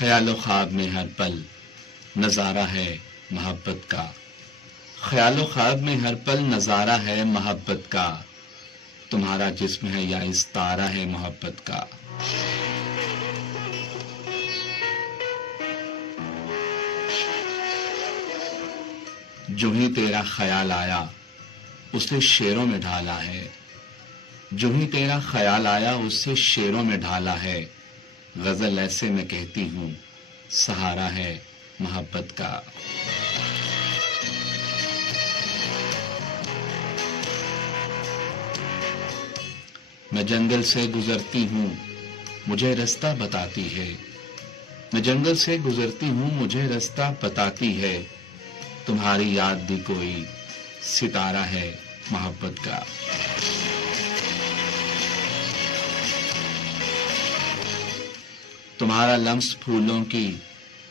خیال و خواب میں ہر پل نظارہ ہے محبت کا، خیال و خواب میں ہر پل نظارہ ہے محبت کا، تمہارا جسم ہے یا استعارہ ہے محبت کا۔ جو ہی تیرا خیال آیا اسے شعروں میں ڈھالا ہے، جو ہی تیرا خیال آیا اسے شعروں میں ڈھالا ہے، غزل ایسے میں کہتی ہوں سہارا ہے محبت کا۔ میں جنگل سے گزرتی ہوں مجھے رستہ بتاتی ہے، میں جنگل سے گزرتی ہوں مجھے رستہ بتاتی ہے، تمہاری یاد بھی کوئی ستارہ ہے محبت کا۔ تمہارا لمس پھولوں کی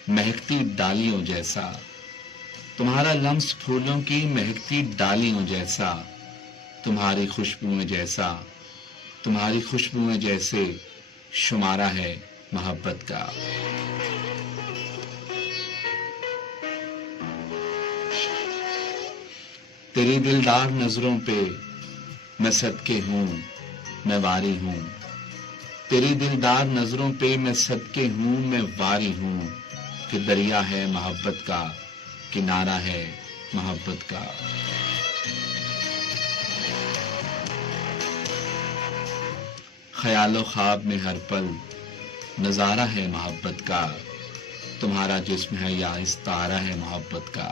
مہکتی ڈالیوں جیسا، تمہارا لمس پھولوں کی مہکتی ڈالیوں جیسا، تمہاری خوشبو میں جیسا، تمہاری خوشبو میں جیسے شمارہ ہے محبت کا۔ تیری دلدار نظروں پہ میں صدقے ہوں میں واری ہوں، تیری دلدار نظروں پہ میں صدقے ہوں میں واری ہوں، کہ دریا ہے محبت کا کنارہ ہے محبت کا۔ خیال و خواب میں ہر پل نظارہ ہے محبت کا، تمہارا جسم ہے یا استعارہ ہے محبت کا۔